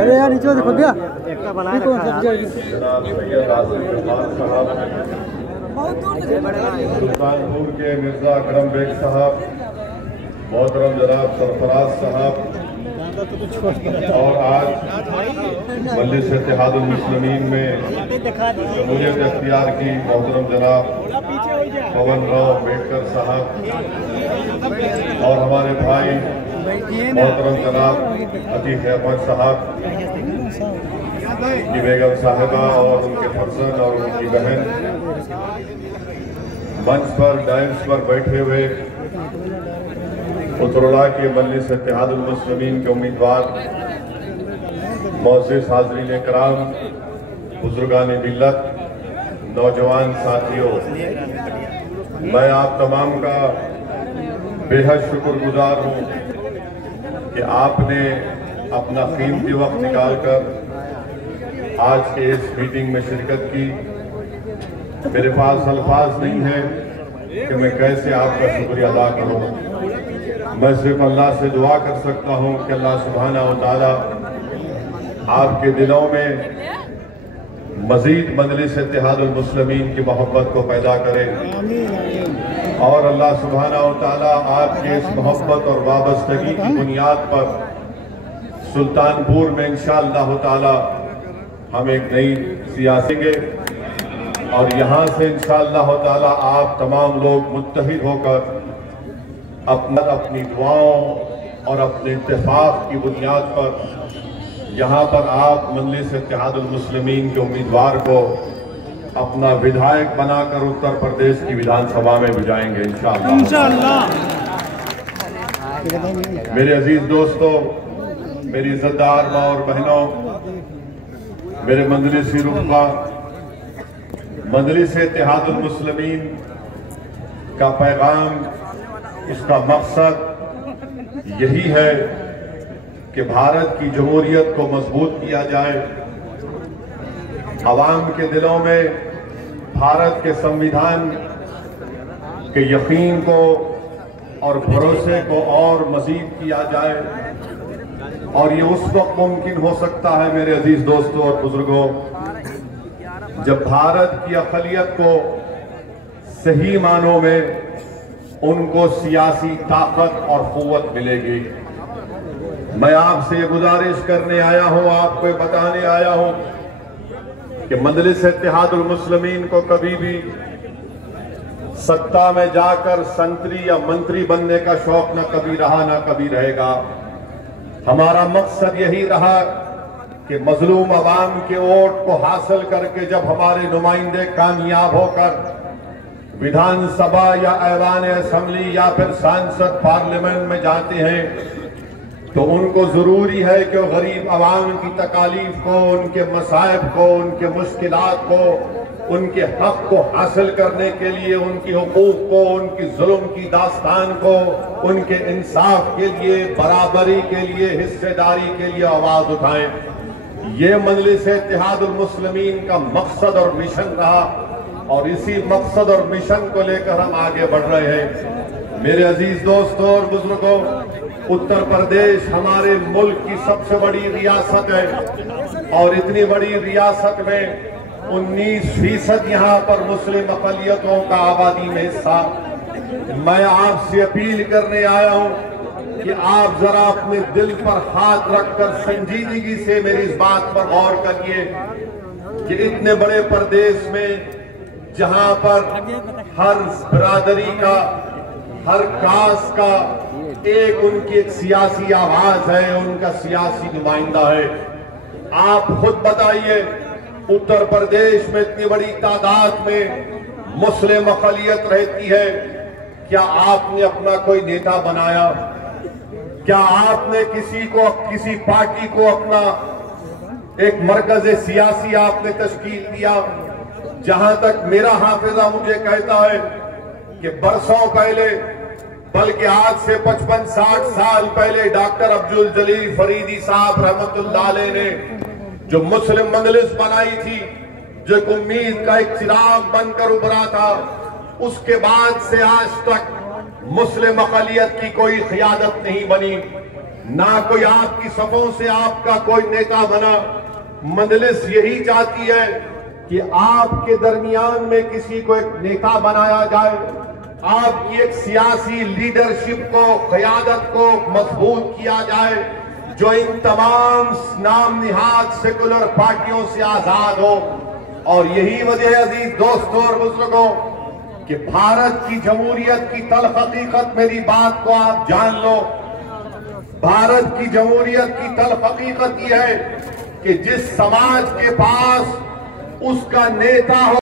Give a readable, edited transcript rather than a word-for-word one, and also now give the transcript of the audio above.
अरे यार नीचे देखो भैया सुल्तानपुर के मिर्जा अकरम बेग साहब, मोहतरम जनाब सरफराज साहब और आज मजलिस इत्तेहादुल मुस्लिमीन में जमहूरियत इख्तियार की मोहतरम जनाब पवन राव अम्बेडकर साहब और हमारे भाई मोहतरम जनाब अतीक अहमद साहब की बेगम साहिबा और उनके फर्जंद और उनकी बहन मंच पर डाइस पर बैठे हुए उत्तरला के मजलिस इत्तेहादुल मुस्लिमीन के उम्मीदवार मोअज़्ज़िज़ हाज़रीन इकराम, बुजुर्गान मिल्लत, नौजवान साथियों, मैं आप तमाम का बेहद शुक्रगुजार हूँ कि आपने अपना कीमती वक्त निकालकर आज के इस मीटिंग में शिरकत की। मेरे पास अल्फाज नहीं है कि मैं कैसे आपका शुक्रिया अदा करूँ। मैं सिर्फ अल्लाह से दुआ कर सकता हूँ कि अल्लाह सुब्हाना व तआला आपके दिलों में मजीद मजलिस इत्तेहादुल मुस्लिमीन की मोहब्बत को पैदा करे और अल्लाह सुब्हाना व तआला आपकी इस मोहब्बत और वाबस्तगी की बुनियाद पर सुल्तानपुर में इंशाअल्लाह ताला हम एक नई सियासेंगे और यहाँ से इंशाअल्लाह ताला आप तमाम लोग मुत्तहिद होकर अपनी दुआओं और अपने इत्तेफाक की बुनियाद पर यहाँ पर आप मजलिस इत्तेहादुल मुस्लिमीन के उम्मीदवार को अपना विधायक बनाकर उत्तर प्रदेश की विधानसभा में भिजाएंगे इंशाअल्लाह। मेरे अजीज दोस्तों, मेरी इज्जतदार माँ और बहनों, मेरे मजलिसी रुफ़ा, मजलिस इत्तेहादुल मुस्लिमीन का पैगाम, इसका मकसद यही है कि भारत की जमहूरियत को मजबूत किया जाए, अवाम के दिलों में भारत के संविधान के यकीन को और भरोसे को और मजीद किया जाए। और ये उस वक्त मुमकिन हो सकता है मेरे अजीज दोस्तों और बुजुर्गों, जब भारत की अक़लियत को सही मानों में उनको सियासी ताकत और क़ुव्वत मिलेगी। मैं आपसे ये गुजारिश करने आया हूं, आपको बताने आया हूं कि मजलिस इत्तेहादुल मुस्लिमीन को कभी भी सत्ता में जाकर संतरी या मंत्री बनने का शौक न कभी रहा न कभी रहेगा। हमारा मकसद यही रहा कि मजलूम अवाम के वोट को हासिल करके जब हमारे नुमाइंदे कामयाब होकर विधानसभा या ऐवान असेंबली या फिर सांसद पार्लियामेंट में जाते हैं तो उनको जरूरी है कि गरीब अवाम की तकालीफ को, उनके मसाइब को, उनके मुश्किलात को, उनके हक को हासिल करने के लिए, उनकी हुकूक को, उनकी जुल्म की दास्तान को, उनके इंसाफ के लिए, बराबरी के लिए, हिस्सेदारी के लिए आवाज उठाएं। ये मजलिस इत्तेहादुल मुस्लिमीन का मकसद और मिशन रहा और इसी मकसद और मिशन को लेकर हम आगे बढ़ रहे हैं। मेरे अजीज दोस्तों और बुजुर्गों, उत्तर प्रदेश हमारे मुल्क की सबसे बड़ी रियासत है और इतनी बड़ी रियासत में 19% यहाँ पर मुस्लिम अक़लियतों का आबादी में हिस्सा। मैं आपसे अपील करने आया हूँ कि आप जरा अपने दिल पर हाथ रखकर संजीदगी से मेरी इस बात पर गौर करिए कि इतने बड़े प्रदेश में जहाँ पर हर बिरादरी का, हर कास्ट का उनकी एक सियासी आवाज है, उनका सियासी नुमाइंदा है। आप खुद बताइए, उत्तर प्रदेश में इतनी बड़ी तादाद में मुस्लिम अक़लियत रहती है, क्या आपने अपना कोई नेता बनाया? क्या आपने किसी पार्टी को अपना एक मरकज सियासी आपने तश्कील दिया? जहां तक मेरा हाफिजा मुझे कहता है कि बरसों पहले, बल्कि आज से 55-60 साल पहले डॉक्टर अब्दुल जलील फरीदी साहब रहमतुल्लाह अलैह ने जो मुस्लिम मजलिस बनाई थी, जो एक उम्मीद का एक चिराग बनकर उभरा था, उसके बाद से आज तक मुस्लिम अक़लियत की कोई क़ियादत नहीं बनी, ना कोई आपकी सफों से आपका कोई नेता बना। मजलिस यही चाहती है कि आपके दरमियान में किसी को एक नेता बनाया जाए, आपकी एक सियासी लीडरशिप को, क़यादत को मजबूत किया जाए, जो इन तमाम नाम निहाद सेकुलर पार्टियों से आजाद हो। और यही वजह है अजीज दोस्तों और बुजुर्गों कि भारत की जमहूरियत की तल्ख हकीकत, मेरी बात को आप जान लो, भारत की जमहूरियत की तल्ख हकीकत यह है कि जिस समाज के पास उसका नेता हो